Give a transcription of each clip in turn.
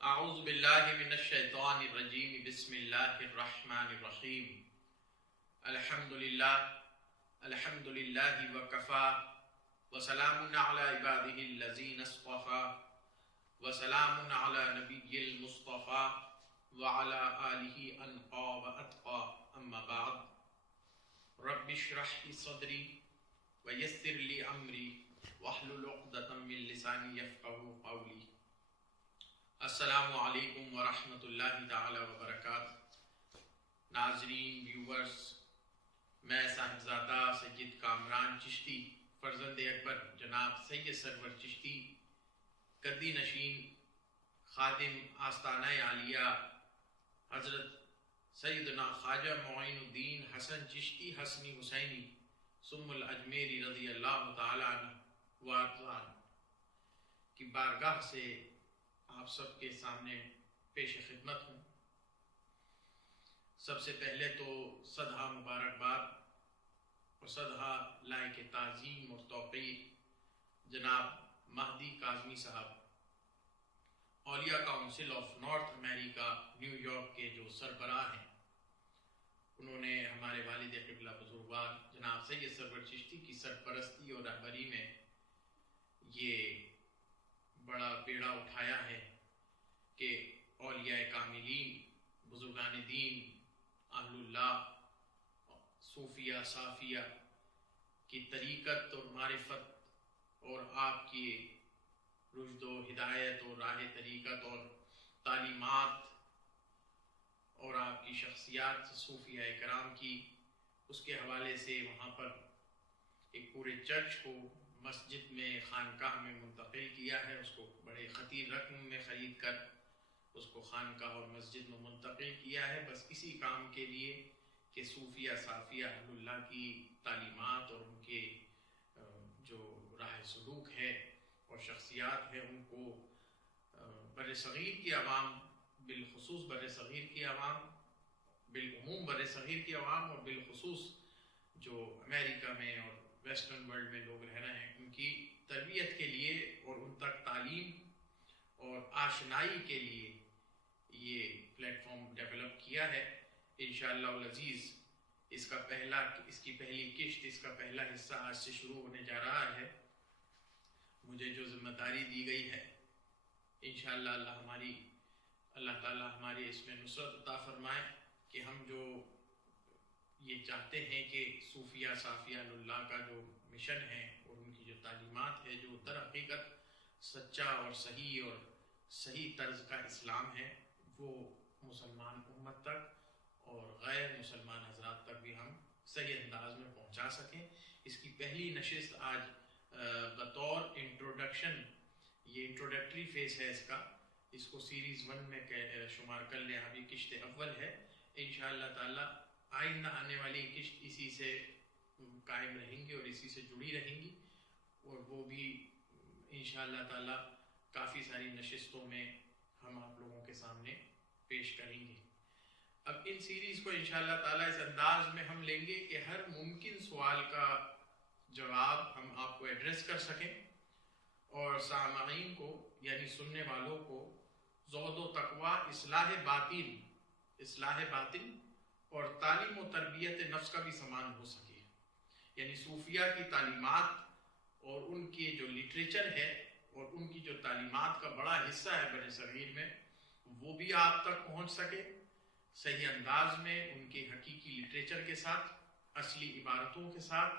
اعوذ باللہ من الشیطان الرجیم بسم اللہ الرحمن الرحیم الحمد للہ وکفا وسلام علی عباده الذین اصطفى وسلام علی نبی المصطفى وعلى آلہ انقا واتقا اما بعد رب اشرح لی صدری ویسر لی امری واحلل عقدۃ من لسانی یفقہوا قولی۔ السلام علیکم ورحمۃ اللہ تعالی وبرکاتہ۔ ناظرین، ویورز، میں صاحبزادہ سید کامران چشتی فرزند اکبر جناب سید سرور چشتی گدی نشین خادم آستانہ عالیہ حضرت سیدنا خواجہ معین الدین حسن چشتی حسنی حسینی ثم الاجمیری رضی اللہ تعالی عنہ وارضاہ کی بارگاہ سے آپ سب کے سامنے پیش خدمت ہوں۔ سب سے پہلے تو صدہا مبارکباد اور صدہا لائق تعظیم اور توقیر جناب مہدی کاظمی صاحب، اولیاء council of north America new York کے جو سربراہ ہیں، انہوں نے ہمارے والد قبلہ بزرگوار جناب سید سرور چشتی کی سرپرستی اور رہبری میں یہ بڑا بیڑا اٹھایا ہے کہ اولیاء کاملین، بزرگان دین، اہل اللہ، صوفیہ صافیہ کی طریقت اور معرفت اور آپ کی رشد و ہدایت اور راہ طریقت اور تعلیمات اور آپ کی شخصیات صوفیہ کرام کی، اس کے حوالے سے وہاں پر ایک پورے چرچ کو مسجد میں خانقاہ میں منتقل کیا ہے، اس کو بڑے خطیر رقم میں خرید کر اس کو خانقاہ اور مسجد میں منتقل کیا ہے، بس اسی کام کے لیے کہ صوفیہ صافیہ اہل اللہ کی تعلیمات اور ان کے جو راہ سلوک ہے اور شخصیات ہے ان کو بر صغیر کی عوام، بالخصوص بر صغیر کی عوام، بالعموم بر صغیر کی عوام اور بالخصوص جو امریکہ میں اور ویسٹرن ورلڈ میں لوگ رہ رہے ہیں، ان کی تربیت کے لیے اور ان تک تعلیم اور آشنائی کے لیے یہ پلیٹ فارم ڈیولپ کیا ہے۔ انشاءاللہ العزیز اس کی پہلی قسط، اس کا پہلا حصہ آج سے شروع ہونے جا رہا ہے۔ مجھے جو ذمہ داری دی گئی ہے، انشاءاللہ اللہ تعالی ہماری اس میں نصرت عطا فرمائے کہ ہم جو یہ چاہتے ہیں کہ صوفیہ صافیہ اللہ کا جو مشن ہے اور ان کی جو تعلیمات ہے، جو در حقیقت سچا اور صحیح طرز کا اسلام ہے، وہ مسلمان امت تک اور غیر مسلمان حضرات تک بھی ہم صحیح انداز میں پہنچا سکیں۔ اس کی پہلی نشست آج بطور انٹروڈکشن، یہ انٹروڈکٹری فیس ہے اس کو سیریز 1 میں شمار کر لیں، ابھی قسط اول ہے۔ انشاءاللہ تعالی آئندہ آنے والی قسط اسی سے قائم رہیں گی اور اسی سے جڑی رہیں گی، اور وہ بھی انشاءاللہ تعالی کافی ساری نشستوں میں ہم آپ لوگوں کے سامنے پیش کریں گے۔ اب ان سیریز کو انشاءاللہ تعالی اس انداز میں ہم لیں گے کہ ہر ممکن سوال کا جواب ہم آپ کو ایڈریس کر سکیں اور سامعین کو یعنی سننے والوں کو زہد و تقوی، اصلاح باطن اور تعلیم و تربیت نفس کا بھی سامان ہو سکے، یعنی صوفیہ کی تعلیمات اور ان کی جو لٹریچر ہے اور ان کی جو تعلیمات کا بڑا حصہ ہے بر صغیر میں، وہ بھی آپ تک پہنچ سکے صحیح انداز میں، ان کے حقیقی لٹریچر کے ساتھ، اصلی عبارتوں کے ساتھ،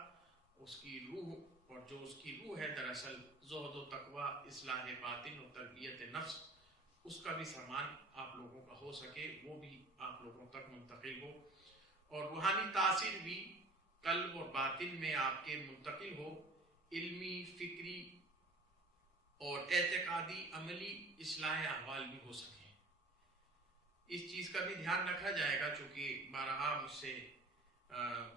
اس کی روح، اور جو اس کی روح ہے دراصل زہد و تقوی، اصلاح باطن اور تربیت نفس، اس کا بھی سامان آپ لوگوں کا ہو سکے، وہ بھی آپ لوگوں تک منتقل ہو، اور روحانی تاثیر بھی قلب اور باطن میں آپ کے منتقل ہو، علمی، فکری اور اعتقادی عملی اصلاح احوال بھی ہو سکے۔ اس چیز کا بھی دھیان رکھا جائے گا، چونکہ بارہا مجھ سے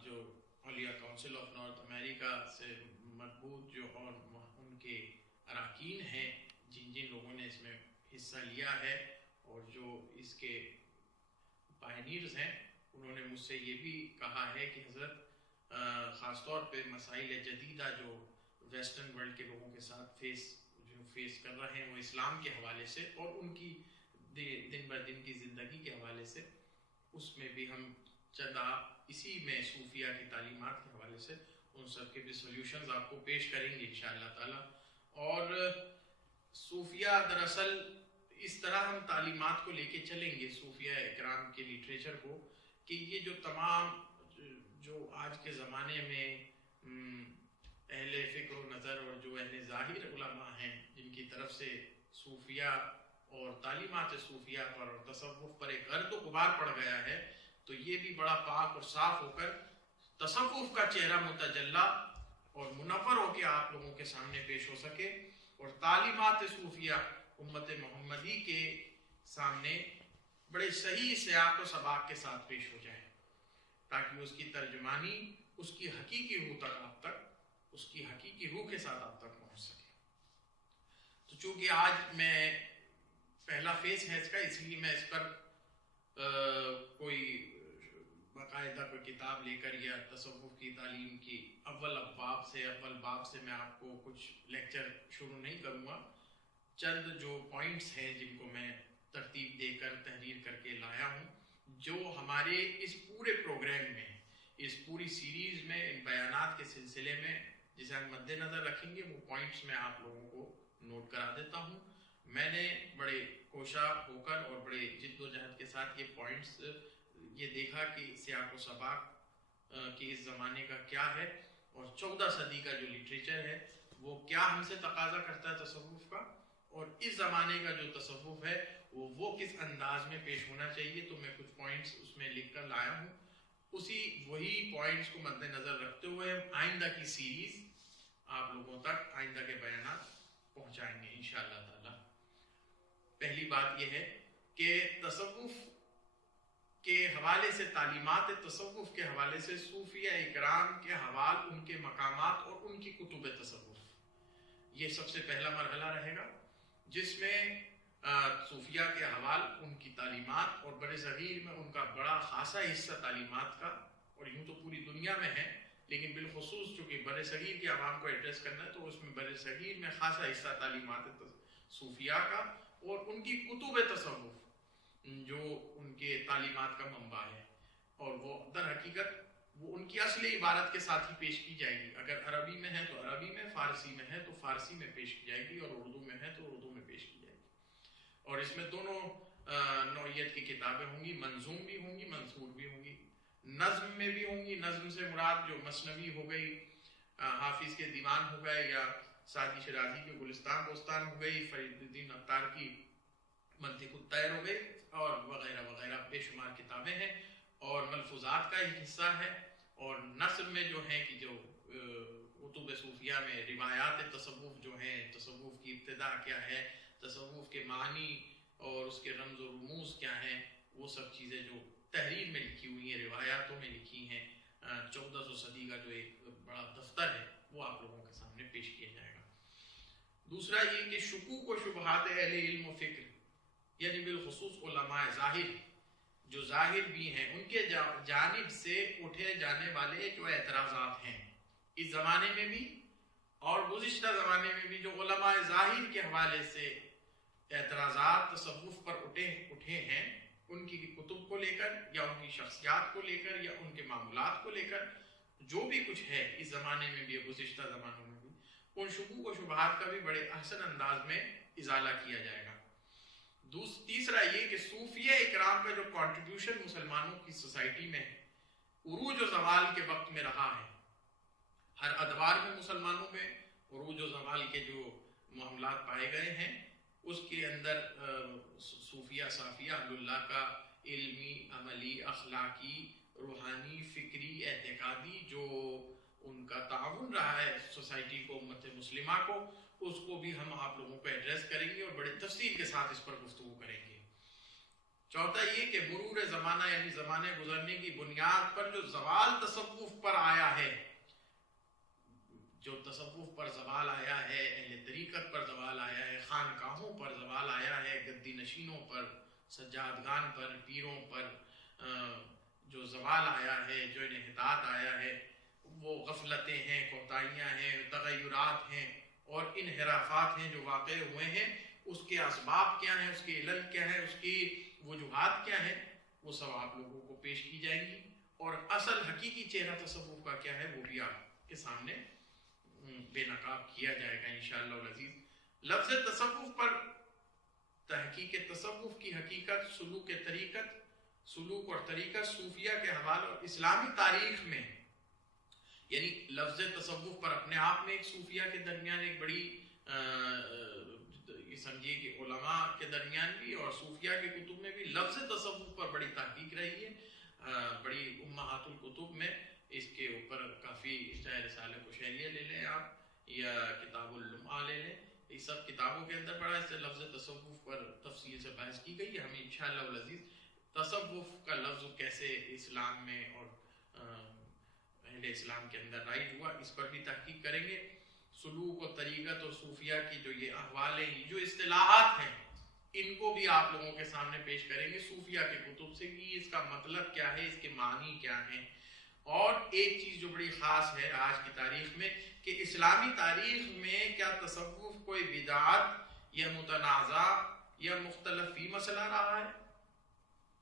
جو اولیاء کاؤنسل آف نارتھ امریکہ سے مربوط جو اور ان کے اراکین ہیں، جن لوگوں نے اس میں حصہ لیا ہے اور جو اس کے پائنیئرز ہیں، انہوں نے مجھ سے یہ بھی کہا ہے کہ حضرت خاص طور پہ مسائل جدیدہ جو ویسٹرن ورلڈ کے لوگوں کے ساتھ فیس کر رہے ہیں وہ اسلام کے حوالے سے اور ان کی دن بر دن کی زندگی کے حوالے سے، اس میں بھی ہم چندہ اسی میں صوفیہ کی تعلیمات کے حوالے سے ان سب کے بھی سولوشنز آپ کو پیش کریں گے انشاءاللہ تعالی. اور صوفیہ دراصل اس طرح ہم تعلیمات کو لے کے چلیں گے صوفیہ اکرام کے لٹریچر کو، کہ یہ جو تمام جو آج کے زمانے میں اہل فکر و نظر اور جو اہل ظاہر علماء ہیں جن کی طرف سے صوفیہ اور تعلیمات صوفیہ پر اور تصوف پر ایک گرد و غبار پڑ گیا ہے، تو یہ بھی بڑا پاک اور صاف ہو کر تصوف کا چہرہ متجلی اور منور ہو کے آپ لوگوں کے سامنے پیش ہو سکے، اور تعلیمات صوفیہ امت محمدی کے سامنے بڑے صحیح سیاق و سباق کے ساتھ پیش ہو جائے، تاکہ اس کی ترجمانی اس کی حقیقی روح تک آپ تک، اس کی حقیقی روح کے ساتھ آپ تک پہنچ سکے. تو چونکہ آج میں پہلا فیس ہے اس کا، اس لیے میں اس پر کوئی باقاعدہ کوئی کتاب لے کر یا تصوف کی تعلیم کی اول باب سے میں آپ کو کچھ لیکچر شروع نہیں کروں گا. چند جو پوائنٹس ہیں جن کو میں ترتیب دے کر تحریر کر کے لایا ہوں، جو ہمارے اس پورے پروگرام میں، اس پوری سیریز میں، ان بیانات کے سلسلے میں جسے ہم مد نظر رکھیں گے، وہ پوائنٹس میں آپ لوگوں کو نوٹ کرا دیتا ہوں. میں نے بڑے کوشاں ہو کر اور بڑے جد و جہد کے ساتھ یہ پوائنٹس یہ دیکھا کہ سیاق و سباق کہ اس زمانے کا کیا ہے، اور 14 صدی کا جو لٹریچر ہے وہ کیا ہم سے تقاضا کرتا ہے تصوف کا، اور اس زمانے کا جو تصوف ہے وہ کس انداز میں پیش ہونا چاہیے. تو میں کچھ پوائنٹس اس میں لکھ کر لایا ہوں. وہی پوائنٹس کو مد نظر رکھتے ہوئے ہم آئندہ کی سیریز آپ لوگوں تک، آئندہ کے بیانات پہنچائیں گے انشاءاللہ تعالی. پہلی بات یہ ہے کہ تصوف کے حوالے سے، تعلیمات تصوف کے حوالے سے صوفیہ اکرام کے حوال، ان کے مقامات اور ان کی کتب تصوف، یہ سب سے پہلا مرحلہ رہے گا، جس میں صوفیہ کے حوال، ان کی تعلیمات، اور برِ صغیر میں ان کا بڑا خاصا حصہ تعلیمات کا، اور یوں تو پوری دنیا میں ہے لیکن بالخصوص چونکہ برِ صغیر کے عوام کو ایڈریس کرنا ہے تو اس میں برِ صغیر میں خاصا حصہ تعلیمات صوفیہ کا اور ان کی کتب تصوف جو ان کے تعلیمات کا منبع ہے. اور وہ در حقیقت وہ ان کی اصلی عبارت کے ساتھ ہی پیش کی جائے گی. اگر عربی میں ہے تو عربی میں، فارسی میں ہے تو فارسی میں پیش کی جائے گی، اور اردو میں ہے تو اردو میں پیش کی جائے گی. اور اس میں دونوں نوعیت کی کتابیں ہوں گی، منظوم بھی ہوں گی، منثور بھی ہوں گی. نظم میں بھی ہوں گی. نظم سے مراد جو مثنوی ہو گئی، حافظ کے دیوان ہو گئے، یا سعدی شیرازی کے گلستان بوستان ہو گئی، فرید الدین عطار کی منطق الطیر ہو گئی، اور وغیرہ وغیرہ بے شمار کتابیں ہیں، اور ملفوظات کا ایک حصہ ہے. اور نثر میں جو ہیں کہ جو کتب صوفیہ میں روایات تصوف جو ہیں، تصوف کی ابتدا کیا ہے، تصوف کے معنی اور اس کے رمز و رموز کیا ہیں، وہ سب چیزیں جو تحریر میں لکھی ہوئی ہیں، روایاتوں میں لکھی ہیں. 1400 صدی کا جو ایک بڑا دفتر ہے وہ آپ لوگوں کے سامنے پیش کیا جائے گا. دوسرا یہ کہ شکوک و شبہات اہل علم و فکر، یعنی بالخصوص علماء ظاہر، جو ظاہر بھی ہیں، ان کے جانب سے اٹھے جانے والے جو اعتراضات ہیں اس زمانے میں بھی اور گزشتہ زمانے میں بھی، جو علماء ظاہر کے حوالے سے اعتراضات تصوف پر اٹھے ہیں، ان کی کتب کو لے کر یا ان کی شخصیات کو لے کر یا ان کے معاملات کو لے کر، جو بھی کچھ ہے اس زمانے میں بھی گزشتہ زمانوں میں بھی، ان شکوک و شبہات کا بھی بڑے احسن انداز میں ازالہ کیا جائے گا. تیسرا یہ کہ صوفیہ اکرام کا جو کنٹریبیوشن مسلمانوں کی سوسائٹی میں عروج و زوال کے وقت میں رہا ہے، ہر ادوار میں مسلمانوں میں عروج و زوال کے جو معاملات پائے گئے ہیں، اس کے اندر صوفیہ صافیہ اللہ کا علمی، عملی، اخلاقی، روحانی، فکری، اعتقادی جو ان کا تعاون رہا ہے سوسائٹی کو، امت مسلمہ کو، اس کو بھی ہم آپ لوگوں کو ایڈریس کریں گے اور بڑے تفصیل کے ساتھ اس پر گفتگو کریں گے. چوتھا یہ کہ مرور زمانہ، یعنی زمانے گزرنے کی بنیاد پر جو زوال تصوف پر آیا ہے، جو تصوف پر زوال آیا ہے، اہل طریقت پر زوال آیا ہے، خانقاہوں پر زوال آیا ہے، گدی نشینوں پر، سجادگان پر، پیروں پر جو زوال آیا ہے، جو انحطاط آیا ہے، وہ غفلتیں ہیں، کوتاہیاں ہیں، تغیرات ہیں اور انحرافات ہیں جو واقع ہوئے ہیں، اس کے اسباب کیا ہیں، اس کے علل کیا ہے، اس کی وجوہات کیا ہیں، وہ سب آپ لوگوں کو پیش کی جائیں گی، اور اصل حقیقی چہرہ تصوف کا کیا ہے وہ بھی آپ کے سامنے بے نقاب کیا جائے گا انشاءاللہ العزیز۔ لفظ تصوف پر تحقیق تصوف کی حقیقت، سلوک اور طریقت صوفیہ کے حوالے اور اسلامی تاریخ میں، یعنی لفظ تصوف پر اپنے آپ میں ایک صوفیہ کے درمیان ایک بڑی سمجھیے کہ علماء کے درمیان بھی اور صوفیہ کے کتب میں بھی لفظ تصوف پر بڑی تحقیق رہی ہے، بڑی امہات الکتب میں اس کے اوپر کافی، چاہے رسالہ کشیریہ لے لیں آپ یا کتاب اللمعہ لے لیں، اس سب کتابوں کے اندر بڑا اس سے لفظ تصوف پر تفصیل سے بحث کی گئی ہے۔ ہم انشاءاللہ العزیز تصوف کا لفظ کیسے اسلام میں اور اہل اسلام کے اندر رائج ہوا، اس پر بھی تحقیق کریں گے۔ سلوک و طریقت اور صوفیہ کی جو یہ احوال ہیں، جو اصطلاحات ہیں، ان کو بھی آپ لوگوں کے سامنے پیش کریں گے صوفیہ کے کتب سے کہ اس کا مطلب کیا ہے، اس کے معنی کیا ہیں۔ اور ایک چیز جو بڑی خاص ہے آج کی تاریخ میں کہ اسلامی تاریخ میں کیا تصوف کوئی بدعت یا متنازع یا مختلف فی مسئلہ رہا ہے،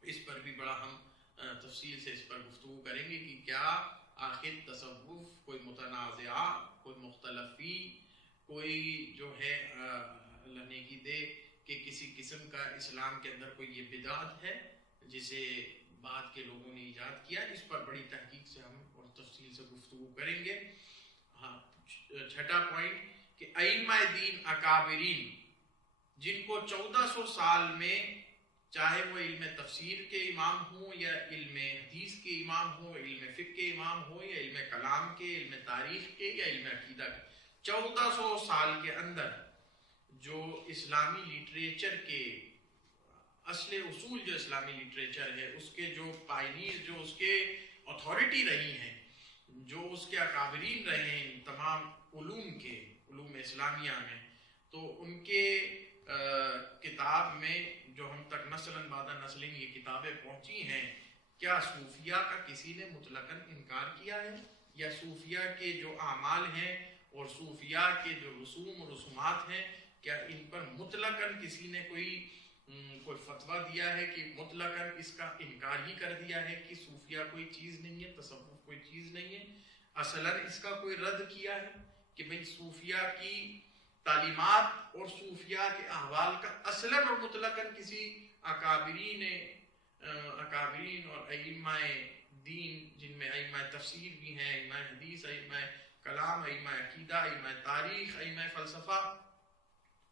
اس پر بھی بڑا ہم تفصیل سے اس پر گفتگو کریں گے کہ کیا آخر تصوف کوئی متنازع، کوئی مختلفی، کوئی جو ہے اللہ نیکی دے کہ کسی قسم کا اسلام کے اندر کوئی یہ بدعت ہے جسے بعد کے لوگوں نے ایجاد کیا، اس پر بڑی تحقیق سے ہم اور تفصیل سے گفتگو کریں گے۔ ہاں، چھٹا پوائنٹ کہ ائمہ دین اکابرین جن کو 1400 سال میں، چاہے وہ علم تفسیر کے امام ہوں یا علم حدیث کے امام ہوں، علم فقہ کے امام ہوں یا علم کلام کے، علم تاریخ کے یا علم عقیدہ کے، 1400 سال کے اندر جو اسلامی لٹریچر کے اصل اصول، جو اسلامی لٹریچر ہے اس کے جو پائنیر، جو اس کے اتھارٹی رہی ہیں، جو اس کے اکابرین رہے ہیں تمام علوم کے، علوم اسلامیہ میں، تو ان کے کتاب میں جو ہم تک نسلاً بعد نسلیں یہ کتابیں پہنچی ہیں، کیا صوفیہ کا کسی نے مطلقاً انکار کیا ہے، یا صوفیہ کے جو اعمال ہیں اور صوفیہ کے جو رسوم و رسومات ہیں، کیا ان پر مطلقاً کسی نے کوئی فتویٰ دیا ہے کہ مطلقاً اس کا انکار ہی کر دیا ہے کہ صوفیہ کوئی چیز نہیں ہے، تصوف کوئی چیز نہیں ہے، اصلاً اس کا کوئی رد کیا ہے کہ بھئی صوفیہ کی تعلیمات اور صوفیہ کے احوال کا اصلاً اور مطلقاً کسی اکابرین اور ائمہ دین، جن میں ائمہ تفسیر بھی ہیں، ائمہ حدیث، ائمہ کلام، ائمہ عقیدہ، ائمہ تاریخ، ائمہ فلسفہ،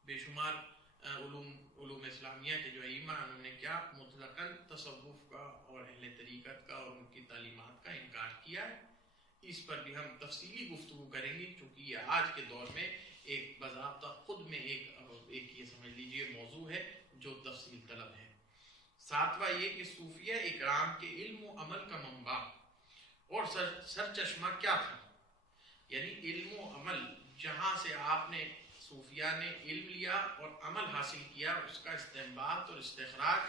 بے شمار علوم اسلامیہ کے جو ائمہ ہیں، انہوں نے کیا مطلقاً تصوف کا اور اہل طریقت کا اور ان کی تعلیمات کا انکار کیا ہے۔ اس پر بھی ہم تفصیلی گفتگو کریں گے، چونکہ یہ آج کے دور میں ایک باضابطہ خود میں ایک یہ سمجھ لیجئے موضوع ہے جو تفصیل طلب ہے۔ ساتواں یہ کہ صوفیہ اکرام کے علم و عمل کا منبع اور سرچشمہ کیا تھا، یعنی علم و عمل جہاں سے آپ نے، صوفیہ نے علم لیا اور عمل حاصل کیا، اس کا استنباط اور استخراج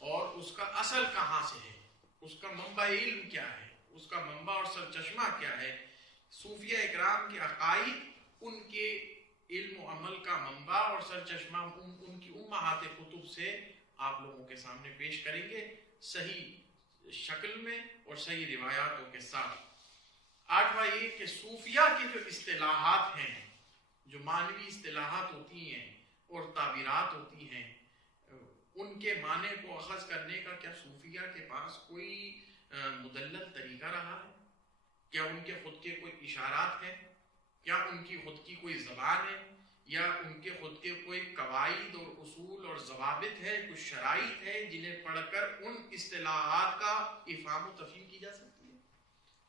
اور اس کا اصل کہاں سے ہے، اس کا منبع علم کیا ہے، اس کا منبع اور سرچشمہ کیا ہے، صوفیہ اکرام کے عقائد، ان کے علم و عمل کا منبع اور سرچشمہ ان کی امہات کتب سے آپ لوگوں کے سامنے پیش کریں گے، صحیح شکل میں اور صحیح روایاتوں کے ساتھ۔ آٹھواں یہ کہ صوفیہ کی جو اصطلاحات ہیں، جو معنوی اصطلاحات ہوتی ہیں اور تعبیرات ہوتی ہیں، ان کے معنی کو اخذ کرنے کا کیا صوفیہ کے پاس کوئی مدلل طریقہ رہا ہے؟ کیا ان کے خود کے کوئی اشارات ہیں؟ کیا ان کی خود کی کوئی زبان ہے؟ یا ان کے خود کے کوئی قواعد اور اصول اور ضوابط ہے، کچھ شرائط ہے جنہیں پڑھ کر ان اصطلاحات کا افہام و تفہیم کی جا سکتی ہے،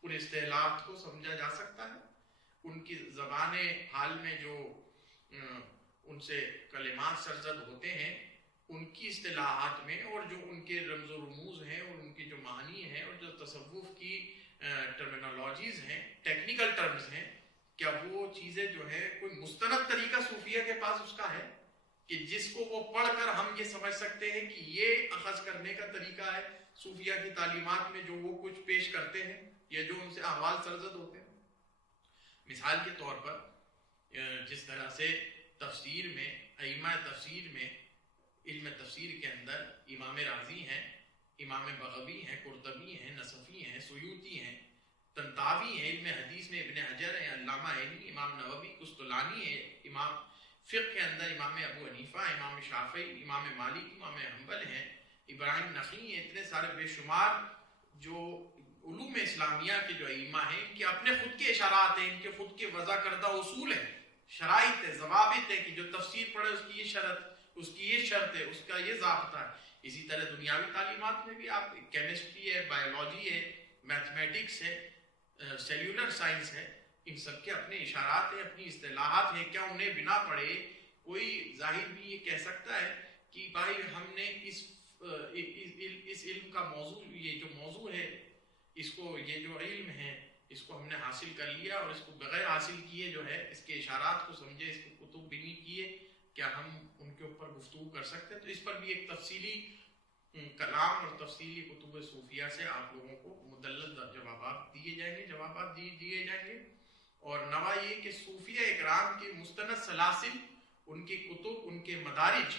ان اصطلاحات کو سمجھا جا سکتا ہے؟ ان کی زبان حال میں جو ان سے کلمات سرزد ہوتے ہیں، ان کی اصطلاحات میں، اور جو ان کے رمز و رموز ہیں اور ان کی جو معنی ہیں اور جو تصوف کی ٹرمینالوجیز ہیں، ٹیکنیکل ٹرمز ہیں، کیا وہ چیزیں جو ہے کوئی مستند طریقہ صوفیہ کے پاس اس کا ہے کہ جس کو وہ پڑھ کر ہم یہ سمجھ سکتے ہیں کہ یہ اخذ کرنے کا طریقہ ہے صوفیہ کی تعلیمات میں جو وہ کچھ پیش کرتے ہیں یا جو ان سے احوال سرزد ہوتے ہیں؟ مثال کے طور پر جس طرح سے تفسیر میں، ائمہ تفسیر میں، علم تفسیر کے اندر امام رازی ہیں، امام بغوی ہیں، قرطبی ہیں، نصفی ہیں، سیوطی ہیں، طنطاوی ہیں، علم حدیث میں ابن حجر ہیں، علامہ عینی، امام نووی، قسطلانی ہے، امام فقہ کے اندر امام ابو حنیفہ، امام شافعی، امام مالک، امام حنبل ہیں، ابراہیم نخعی ہیں، اتنے سارے بے شمار جو علوم اسلامیہ کے جو ائمہ ہیں، ان کے اپنے خود کے اشارات ہیں، ان کے خود کے وضع کردہ اصول ہیں، شرائط ہے، ضوابط ہے کہ جو تفسیر پڑھے اس کی یہ شرط، اس کی یہ شرط ہے، اس کا یہ ضابطہ ہے۔ اسی طرح دنیاوی تعلیمات میں بھی آپ کیمسٹری ہے، بایولوجی ہے، میتھمیٹکس ہے، سیلولر سائنس ہے، ان سب کے اپنے اشارات ہیں، اپنی اصطلاحات ہیں۔ کیا انہیں بنا پڑھے کوئی ظاہر بھی یہ کہہ سکتا ہے کہ بھائی ہم نے اس علم کا موضوع، یہ جو موضوع ہے، اس کو، یہ جو علم ہے، اس کو ہم نے حاصل کر لیا اور اس کو بغیر حاصل کیے جو ہے اس کے اشارات کو سمجھے، اس کو کتب بینی کیے، کیا ہم ان کے اوپر گفتگو کر سکتے ہیں؟ تو اس پر بھی ایک تفصیلی کلام اور تفصیلی کتب صوفیہ سے آپ لوگوں کو مدلل جوابات دیے جائیں گے۔ اور نوا یہ کہ صوفیہ اکرام کے مستند سلاسل، ان کی کتب، ان کے مدارج،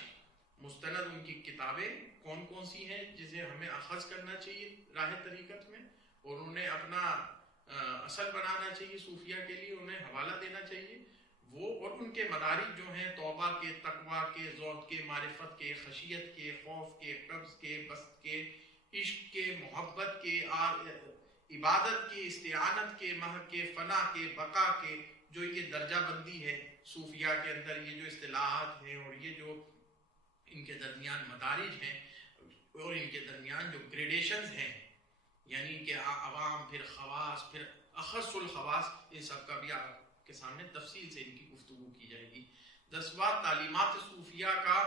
مستند ان کی کتابیں کون کون سی ہیں جسے ہمیں اخذ کرنا چاہیے راہ طریقت میں، اور انہیں اپنا اصل بنانا چاہیے، صوفیہ کے لیے انہیں حوالہ دینا چاہیے وہ، اور ان کے مدارج جو ہیں توبہ کے، تقویٰ کے، زہد کے، معرفت کے، خشیت کے، خوف کے، قبض کے، بسط کے، عشق کے، محبت کے، عبادت کے، استعانت کے، محق کے، فنا کے، بقا کے، جو یہ درجہ بندی ہے صوفیہ کے اندر، یہ جو اصطلاحات ہیں اور یہ جو ان کے درمیان مدارج ہیں اور ان کے درمیان جو گریڈیشنز ہیں، یعنی کہ عوام، پھر خواص، پھر اخص الخواص، ان سب کا بھی آپ کے سامنے تفصیل سے ان کی گفتگو کی جائے گی۔ 10واں تعلیمات صوفیہ کا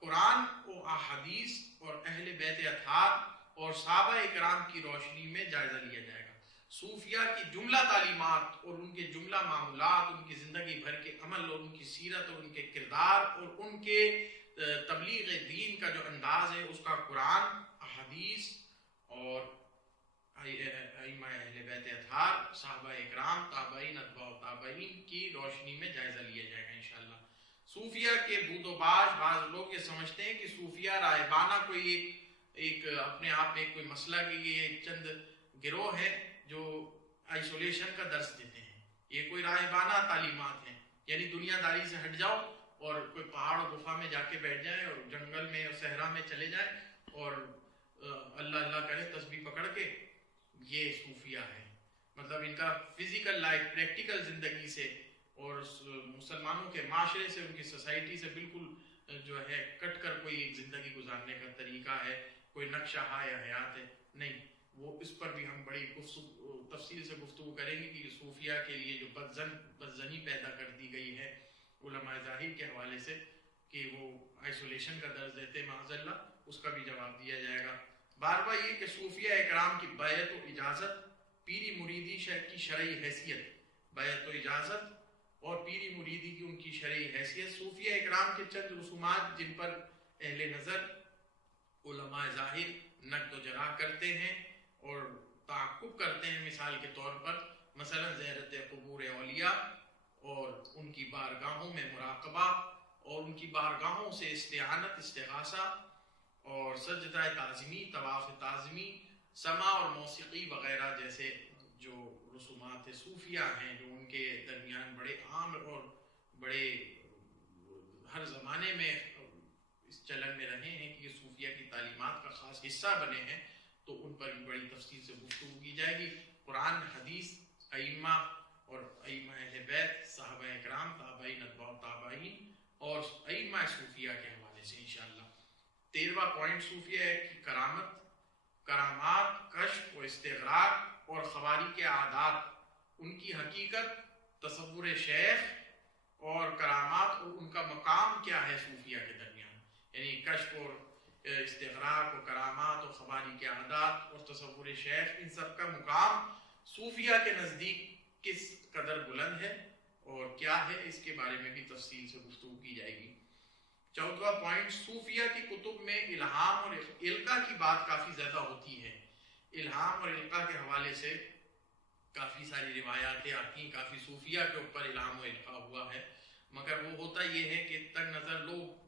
قرآن و احادیث اور اہل بیت اطہار اور صحابہ اکرام کی روشنی میں جائزہ لیا جائے گا۔ صوفیہ کی جملہ تعلیمات اور ان کے جملہ معمولات، ان کی زندگی بھر کے عمل اور ان کی سیرت اور ان کے کردار اور ان کے تبلیغ دین کا جو انداز ہے، اس کا قرآن، احادیث اور ائمہ اہل بیت اطہار، صحابہ اکرام، تابعین، اتباع تابعین کی روشنی میں جائزہ لیا جائے گا انشاءاللہ۔ صوفیہ کے بود و باش، بعض لوگ یہ سمجھتے ہیں کہ صوفیہ راہبانہ کوئی ایک اپنے آپ میں کوئی مسئلہ کہ یہ ایک چند گروہ ہے جو آئسولیشن کا درس دیتے ہیں، یہ کوئی راہبانہ تعلیمات ہیں، یعنی دنیا داری سے ہٹ جاؤ اور کوئی پہاڑ و گفا میں جا کے بیٹھ جائیں اور جنگل میں اور صحرا میں چلے جائیں اور اللہ اللہ کرے تسبیح پکڑ کے، یہ صوفیہ ہے۔ مطلب ان کا فزیکل لائف، پریکٹیکل زندگی سے اور مسلمانوں کے معاشرے سے، ان کی سوسائٹی سے بالکل جو ہے کٹ کر کوئی ایک زندگی گزارنے کا طریقہ ہے، کوئی نقشہ یا حیات ہے، نہیں۔ وہ اس پر بھی ہم بڑی تفصیل سے گفتگو کریں گے کہ صوفیہ کے لیے جو بدزنی پیدا کر دی گئی ہے علماء ظاہر کے حوالے سے کہ وہ آئسولیشن کا درس دیتے معاذ اللہ، اس کا بھی جواب دیا جائے گا۔ بارہواں یہ کہ صوفیہ اکرام کی بیعت و اجازت، پیری مریدی کی شرعی حیثیت، بیعت و اجازت اور پیری مریدی کی ان کی شرعی حیثیت۔ صوفیہ اکرام کے چند رسومات جن پر اہل نظر علماء ظاہر نقد و جراح کرتے ہیں اور تعقب کرتے ہیں، مثال کے طور پر مثلا زیارت قبور اولیاء اور ان کی بارگاہوں میں مراقبہ اور ان کی بارگاہوں سے استعانت، استغاثہ اور سجدہ تعظیمی، طواف تعظیمی، سماع اور موسیقی وغیرہ جیسے جو رسومات صوفیہ ہیں، جو ان کے درمیان بڑے عام اور بڑے ہر زمانے میں اس چلن میں رہے ہیں کہ یہ صوفیہ کی تعلیمات کا خاص حصہ بنے ہیں، تو ان پر بھی بڑی تفصیل سے گفتگو کی جائے گی۔ قرآن، حدیث، ائمہ اور ائمہ اہل بیت، صحابہ اکرام، تابعین، اتباع تابعین اور ائمہ صوفیہ کے حوالے سے انشاءاللہ۔ 13واں پوائنٹ صوفیہ کی کرامت، کرامات، کشف و استغراق اور خواری کے عادات، ان کی حقیقت، تصور شیخ اور کرامات اور ان کا مقام کیا ہے صوفیہ کے درمیان، یعنی کشف اور استغراق و کرامات اور خواری کے عادات اور تصور شیخ، ان سب کا مقام صوفیہ کے نزدیک کس قدر بلند ہے اور کیا ہے، اس کے بارے میں بھی تفصیل سے گفتگو کی جائے گی۔ 14واں پوائنٹ صوفیہ کی کتب میں الہام اور القاء کی بات کافی زیادہ ہوتی ہے۔ الہام اور القاء کے حوالے سے کافی ساری روایاتیں آتی ہیں، کافی صوفیہ کے اوپر الہام و القاء ہوا ہے۔ مگر وہ ہوتا یہ ہے کہ تنگ نظر لوگ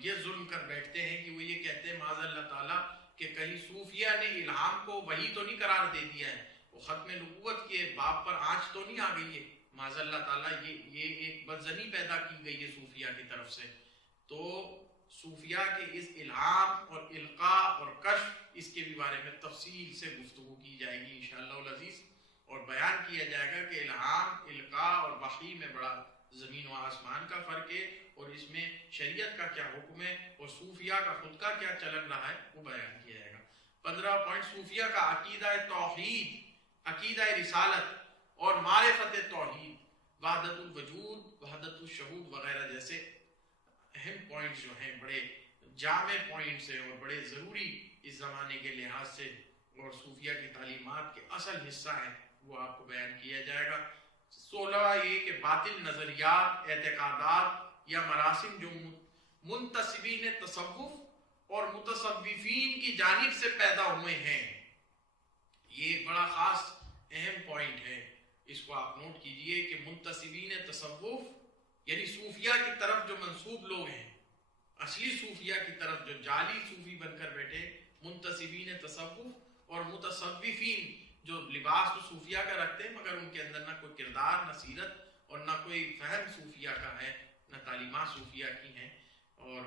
یہ ظلم کر بیٹھتے ہیں کہ وہ یہ کہتے ہیں معاذ اللہ تعالیٰ کہ کہیں صوفیہ نے الہام کو وحی تو نہیں قرار دے دیا ہے، وہ ختم نبوت کے باب پر آنچ تو نہیں آ گئی ہے، معاذ اللہ تعالیٰ یہ ایک بدزنی پیدا کی گئی ہے صوفیہ کی طرف سے۔ تو صوفیہ کے اس الہام اور القاء اور کشف، اس کے بھی بارے میں تفصیل سے گفتگو کی جائے گی انشاءاللہ العزیز، اور بیان کیا جائے گا کہ الہام، القاء اور وحی میں بڑا زمین و آسمان کا فرق ہے، اور اس میں شریعت کا کیا حکم ہے اور صوفیہ کا خود کا کیا چلن رہا ہے وہ بیان کیا جائے گا۔ 15 پوائنٹ صوفیہ کا عقیدہ توحید، عقیدہ رسالت اور معرفت توحید، وحدت الوجود، وحدت الشہود وغیرہ جیسے اہم پوائنٹس جو ہیں، بڑے جامع پوائنٹس ہیں اور بڑے ضروری اس زمانے کے لحاظ سے، اور صوفیہ کی تعلیمات کے اصل حصہ ہیں، وہ آپ کو بیان کیا جائے گا۔ 16 یہ کہ باطل نظریات، اعتقادات یا مراسم جو منتسبین تصوف اور متصوفین کی جانب سے پیدا ہوئے ہیں، یہ ایک بڑا خاص اہم پوائنٹ ہے، اس کو آپ نوٹ کیجئے کہ منتسبین تصوف یعنی صوفیہ کی طرف جو منسوب لوگ ہیں، اصلی صوفیہ کی طرف جو جعلی صوفی بن کر بیٹھے، منتسبین تصوف اور متصوفین جو لباس تو صوفیہ کا رکھتے ہیں مگر ان کے اندر نہ کوئی کردار، نہ سیرت اور نہ کوئی فہم صوفیہ کا ہے، نہ تعلیمات صوفیہ کی ہیں، اور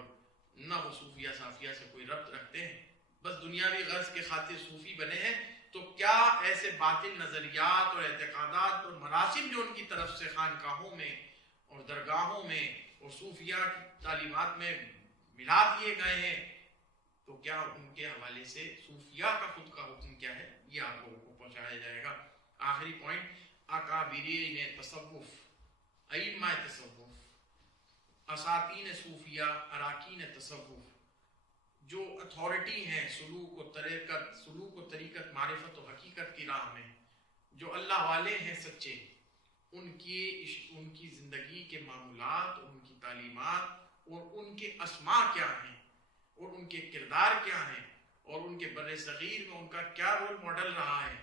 نہ وہ صوفیہ صافیہ سے کوئی ربط رکھتے ہیں، بس دنیاوی غرض کے خاطر صوفی بنے ہیں۔ تو کیا ایسے باطل نظریات اور اعتقادات اور مراسم جو ان کی طرف سے خانقاہوں میں اور درگاہوں میں اور صوفیہ کی تعلیمات میں ملا دیے گئے ہیں، تو کیا ان کے حوالے سے صوفیہ کا خود کا حکم کیا ہے، یہ آپ لوگوں کو پہنچایا جائے گا۔ آخری پوائنٹ، اکابرین تصوف، ائمہ تصوف، اساطین صوفیہ، اراکین تصوف، جو اتھارٹی ہیں سلوک و طریقت، معرفت و حقیقت کی راہ میں، جو اللہ والے ہیں سچے، ان کی زندگی کے معمولات، ان کی تعلیمات اور ان کے اسماء کیا ہیں اور ان کے کردار کیا ہیں، اور ان کے بر صغیر میں ان کا کیا رول ماڈل رہا ہے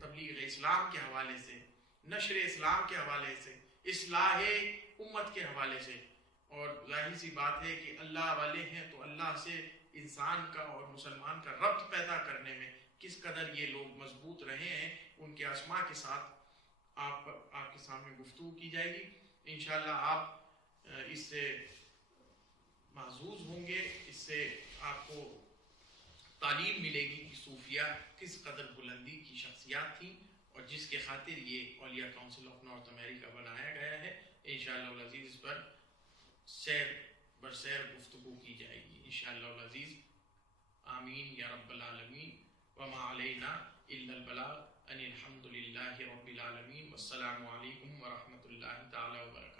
تبلیغ اسلام کے حوالے سے، نشر اسلام کے حوالے سے، اصلاح امت کے حوالے سے۔ اور ظاہر سی بات ہے کہ اللہ والے ہیں تو اللہ سے انسان کا اور مسلمان کا ربط پیدا کرنے میں کس قدر یہ لوگ مضبوط رہے ہیں، ان کے اسماء کے ساتھ آپ کے سامنے گفتگو کی جائے گی انشاءاللہ۔ آپ اس سے محظوظ ہوں گے، اس سے آپ کو تعلیم ملے گی کہ صوفیہ کس قدر بلندی کی شخصیات تھیں، اور جس کے خاطر یہ اولیاء کونسل آف نارتھ امریکہ بنایا گیا ہے۔ انشاءاللہ العزیز اس پر سیر برسیر گفتگو کی جائے گی انشاءاللہ العزیز۔ آمین یا رب العالمین، وما علینا الا البلاغ، ان الحمد للہ رب العالمین، والسلام علیکم ورحمۃ اللہ تعالی وبرکاتہ۔